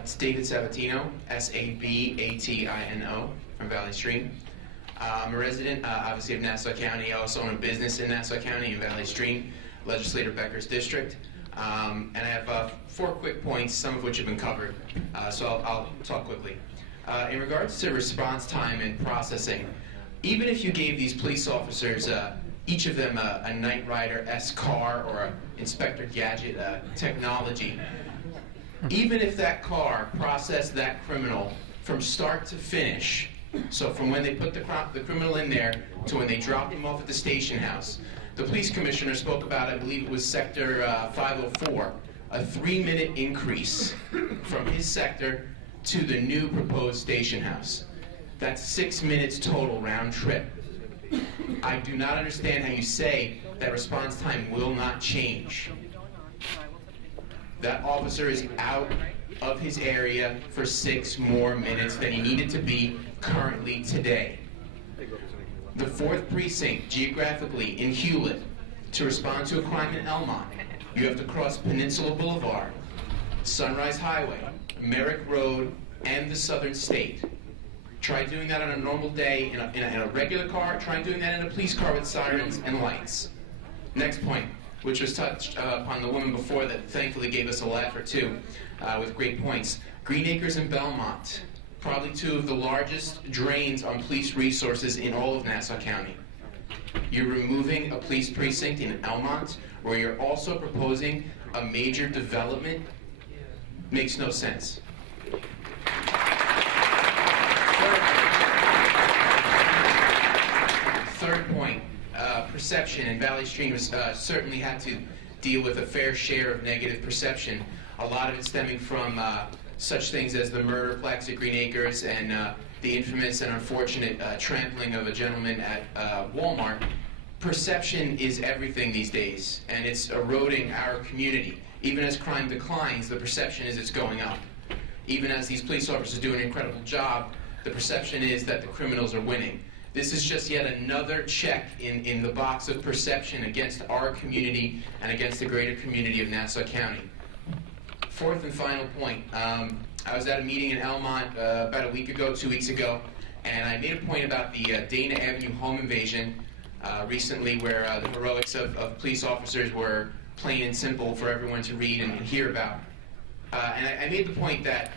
It's David Sabatino, Sabatino, from Valley Stream. I'm a resident, obviously, of Nassau County. I also own a business in Nassau County in Valley Stream, Legislator Becker's district. And I have 4 quick points, some of which have been covered, so I'll talk quickly. In regards to response time and processing, even if you gave these police officers, each of them a Knight Rider-esque car or an Inspector Gadget technology, even if that car processed that criminal from start to finish, so from when they put the criminal in there to when they dropped him off at the station house, the police commissioner spoke about, I believe it was sector 504, a 3-minute increase from his sector to the new proposed station house. That's 6 minutes total round trip. I do not understand how you say that response time will not change. That officer is out of his area for 6 more minutes than he needed to be currently today. The 4th precinct, geographically, in Hewlett, to respond to a crime in Elmont, you have to cross Peninsula Boulevard, Sunrise Highway, Merrick Road, and the Southern State. Try doing that on a normal day in a regular car. Try doing that in a police car with sirens and lights. Next point, which was touched upon the woman before that thankfully gave us a laugh or two with great points. Green Acres and Belmont, probably 2 of the largest drains on police resources in all of Nassau County. You're removing a police precinct in Elmont, where you're also proposing a major development. Makes no sense. Third point, perception. And Valley Stream has certainly had to deal with a fair share of negative perception. A lot of it stemming from such things as the murderplex at Green Acres and the infamous and unfortunate trampling of a gentleman at Walmart. Perception is everything these days, and it's eroding our community. Even as crime declines, the perception is it's going up. Even as these police officers do an incredible job, the perception is that the criminals are winning. This is just yet another check in the box of perception against our community and against the greater community of Nassau County. 4th and final point. I was at a meeting in Elmont about a week ago, 2 weeks ago, and I made a point about the Dana Avenue home invasion recently, where the heroics of police officers were plain and simple for everyone to read and hear about. And I made the point that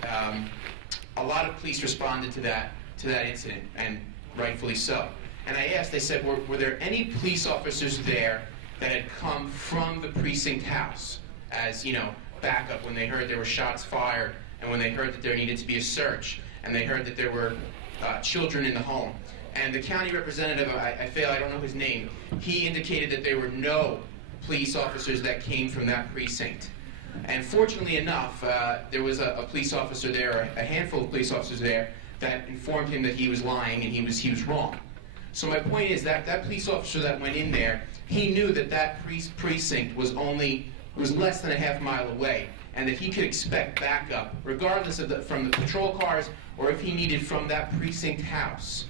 a lot of police responded to that incident, and rightfully so. And I asked, I said, were there any police officers there that had come from the precinct house as, backup when they heard there were shots fired and when they heard that there needed to be a search and they heard that there were children in the home? And the county representative, I don't know his name, he indicated that there were no police officers that came from that precinct. And fortunately enough, there was a police officer there, or a handful of police officers there, that informed him that he was lying and he was wrong. So my point is that that police officer that went in there, he knew that that precinct was less than a half mile away, and that he could expect backup, regardless of from the patrol cars, or if he needed from that precinct house.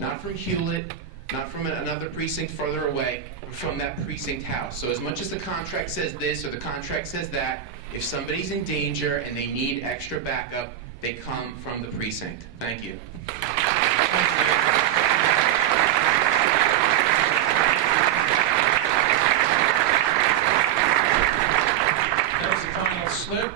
Not from Hewlett, not from another precinct further away, but from that precinct house. So as much as the contract says this or the contract says that, if somebody's in danger and they need extra backup, they come from the precinct. Thank you. That was the final slip.